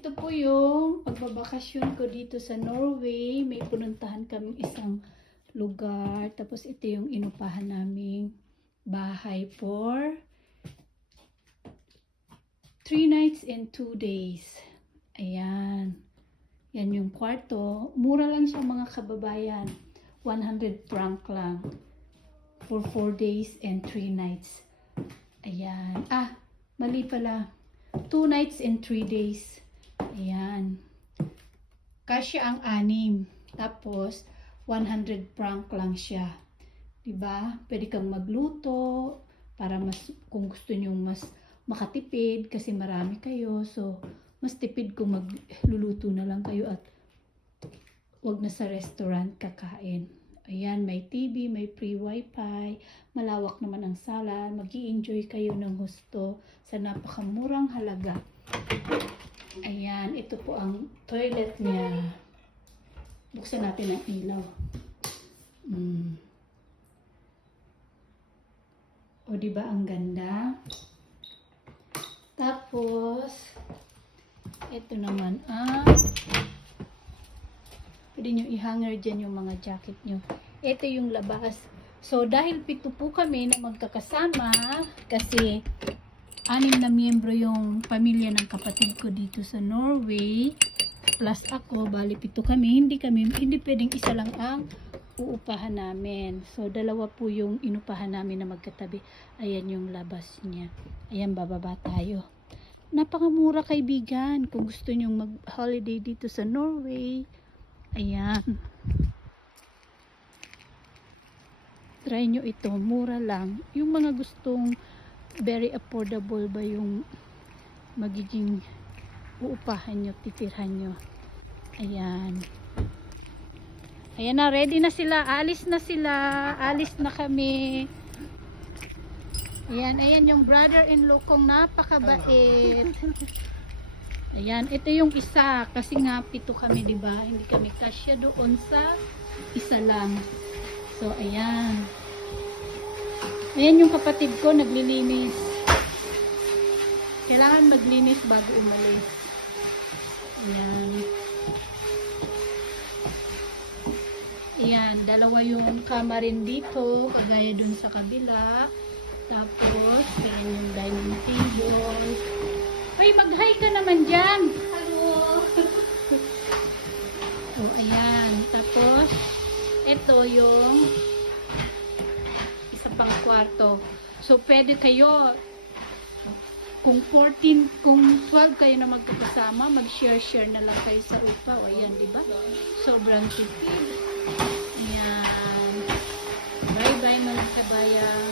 ito po yung pagbabakasyon ko dito sa Norway. May pununtahan kaming isang lugar. Tapos ito yung inupahan naming bahay for 3 nights and 2 days. Ayan. Yan yung kwarto. Mura lang siya mga kababayan. 100 franc lang. For 4 days and 3 nights. Ayan. Ah, mali pala. 2 nights and 3 days. Ayan. Kasya ang 6. Tapos, 100 franc lang siya. Diba? Pwede kang magluto para mas, kung gusto nyo mas makatipid kasi marami kayo. So, mas tipid kung magluluto na lang kayo at wag na sa restaurant kakain. Ayan, may TV, may free wifi, malawak naman ang sala, mag-i-enjoy kayo ng husto sa napakamurang halaga. Ayan, ito po ang toilet niya. Buksan natin ang ilaw. O, diba ang ganda? Tapos, ito naman pwede nyo i-hanger dyan yung mga jacket nyo. Ito yung labas. So, dahil 7 po kami na magkakasama, kasi 6 na miyembro yung pamilya ng kapatid ko dito sa Norway, plus ako, bali 7 kami, hindi pwedeng isa lang ang uupahan namin. So, 2 po yung inupahan namin na magkatabi. Ayan yung labas niya. Ayan, bababa tayo. Napakamura kaibigan kung gusto nyong mag-holiday dito sa Norway. Ayan. Try nyo ito. Mura lang. Yung mga gustong very affordable ba yung magiging uupahan nyo, titirhan nyo. Ayan. Ayan na. Ready na sila. Alis na sila. Alis na kami. Ayan. Ayan yung brother-in-law kong napakabait. Ayan, ito yung isa kasi nga 7 kami, 'di ba? Hindi kami kasya doon sa isa lang. So, ayan. Ayan yung kapatid ko naglilinis. Kailangan maglinis bago umalis. Ayan. Ayan, 2 yung kama rin dito, kagaya dun sa kabila. Tapos, ayan yung dining table. Uy, mag-hi ka naman dyan. Hello. So, ayan. Tapos, ito yung isa pang kwarto. So, pwede kayo, kung 12 kayo na magkakasama, mag-share na lang kayo sa upa. O, ayan, diba? Sobrang tipid. Ayan. Bye-bye, mga kabayan.